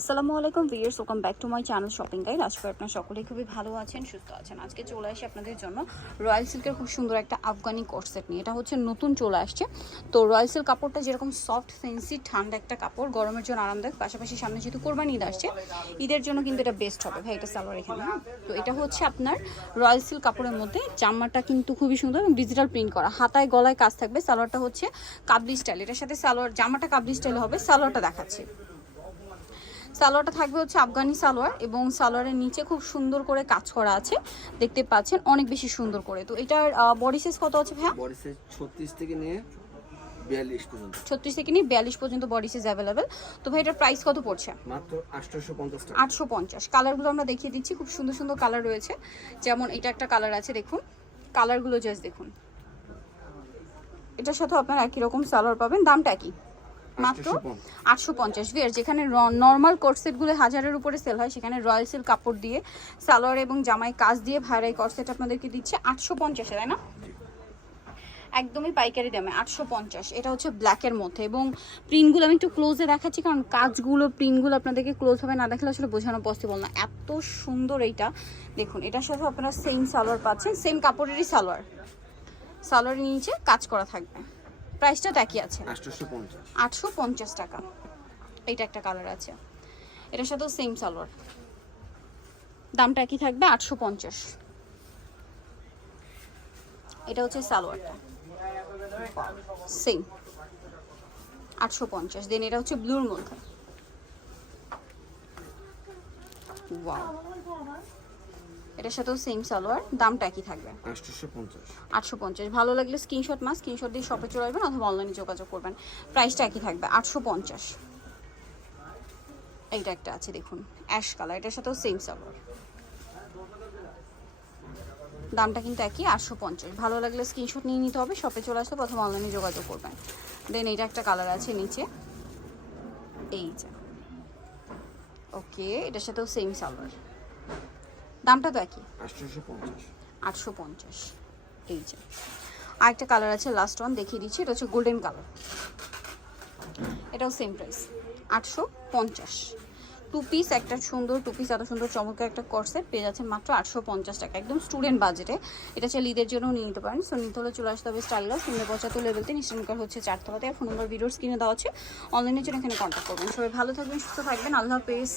আসসালামু আলাইকুম viewers welcome back to my channel shopping guide. আজকে আপনার সকলে খুবই ভালো আছেন, সুস্থ আছেন। আজকে চলে আসি আপনাদের জন্য রয়্যাল সিল্কের খুব সুন্দর একটা আফগানি কোর্সেট নিয়ে। এটা হচ্ছে নতুন চলে আসছে। তো রয়্যাল সিল্ক কাপড়টা যেরকম সফট ফেন্সি ঠান্ডা একটা কাপড়, গরমের জন্য আরামদায়ক। পাশাপাশি সামনে যেহেতু কোরবানি ঈদ আসছে, ঈদের জন্য কিন্তু এটা বেস্ট হবে। ভাই, এটা সালোয়ার এখানে হ্যাঁ? তো এটা হচ্ছে আপনার রয়্যাল সিল্ক কাপড়ের মধ্যে। জামাটা কিন্তু খুবই সুন্দর এবং ডিজিটাল প্রিন্ট করা। হাতায়, গলায় কাজ থাকবে। সালোয়ারটা হচ্ছে কাবলি স্টাইল এটার সাথে সালোয়ার, জামাটা কাবলি স্টাইল হবে। সালোয়ারটা দেখাচ্ছি। সালোয়ারটা থাকবে হচ্ছে আফগানি সালোয়ার এবং সালোয়ারের নিচে খুব সুন্দর করে কাজ করা আছে। দেখতে পাচ্ছেন অনেক বেশি সুন্দর করে। তো এটার বডি সাইজ কত আছে ভাইয়া? বডি সাইজ ছত্রিশ থেকে নিয়ে বিয়াল্লিশ পর্যন্ত। ছত্রিশ থেকে নিয়ে বিয়াল্লিশ পর্যন্ত বডি সাইজ অ্যাভেলেবেল তো ভাই এটার প্রাইস কত পড়ছে? মাত্র আঠারোশো পঞ্চাশ টাকা। আটশো পঞ্চাশ। কালারগুলো আমরা দেখিয়ে দিচ্ছি। খুব সুন্দর সুন্দর কালার রয়েছে। যেমন এটা একটা কালার আছে দেখুন। কালারগুলো জাস্ট দেখুন। এটার সাথে আপনারা একই রকম সালোয়ার পাবেন। দামটা কি? মাত্র আটশো পঞ্চাশ। ভিয়ার যেখানে নর্মাল কোর্সেটগুলো হাজারের উপরে সেল হয় সেখানে রয়্যাল সিল্ক কাপড় দিয়ে সালোয়ার এবং জামাই কাজ দিয়ে ভাইরা এই কোর্সেট আপনাদেরকে দিচ্ছে আটশো পঞ্চাশে তাই না? একদমই পাইকারি দামে আটশো পঞ্চাশ। এটা হচ্ছে ব্ল্যাকের মধ্যে এবং প্রিন্টগুলো আমি একটু ক্লোজে দেখাচ্ছি কারণ কাজগুলো প্রিন্টগুলো আপনাদেরকে ক্লোজভাবে না দেখলে আসলে বোঝানো পসিবল না। এত সুন্দর এইটা। দেখুন এটার সাথে আপনারা সেম সালোয়ার পাচ্ছেন সেম কাপড়েরই সালোয়ার। সালোয়ারের নিচে কাজ করা থাকবে। প্রাইসটা একই আছে। আটশো পঞ্চাশ টাকা। এইটা একটা কালার আছে। এটার সাথেও সেম সালোয়ার দামটা একই থাকবে আটশো পঞ্চাশ এটা হচ্ছে সালোয়ারটা সেম আটশো পঞ্চাশ দেন এটা হচ্ছে ব্লুর মধ্যে। ওয়াও এটার সাথেও সেম সালোয়ার দামটা একই থাকবে। আটশো পঞ্চাশ। ভালো লাগলে স্ক্রিনশট মাস স্ক্রিনশট দিয়ে শপে চলে আসবেন অথবা অনলাইনে যোগাযোগ করবেন। প্রাইসটা একই থাকবে আটশো পঞ্চাশ এইটা একটা আছে দেখুন অ্যাশ কালার এটার সাথেও সেম সালোয়ার। দামটা কিন্তু একই আটশো পঞ্চাশ ভালো লাগলে স্ক্রিনশট নিয়ে নিতে হবে শপে চলে আসতে প্রথমে অনলাইনে যোগাযোগ করবেন। দেন এইটা একটা কালার আছে নিচে। এই যে। ওকে এটার সাথেও সেম সালোয়ার। দামটা তো একই। আটশো পঞ্চাশ। এই যে। আরেকটা কালার আছে লাস্ট ওয়ান দেখিয়ে দিচ্ছি এটা হচ্ছে গোল্ডেন কালার এটাও সেম প্রাইস আটশো পঞ্চাশ টু পিস একটা সুন্দর টু পিস এত সুন্দর চমৎকার একটা কর্সেট পেয়ে যাচ্ছেন মাত্র আটশো পঞ্চাশ টাকা একদম স্টুডেন্ট বাজেটে এটা চাইলে ঈদের জন্য নিয়ে নিতে পারেন। সো নিতে হলে চলে আসতে হবে স্টাইলার শূন্য পঁচাত্তর লেভেলতে নিশ্চয়কার হচ্ছে চারতলাতে। ফোন নম্বর ভিডিওর স্ক্রিনে দেওয়া আছে। অনলাইনের জন্য এখানে কন্ট্যাক্ট করবেন। সবাই ভালো থাকবেন সুস্থ থাকবেন। আল্লাহ হাফেজ।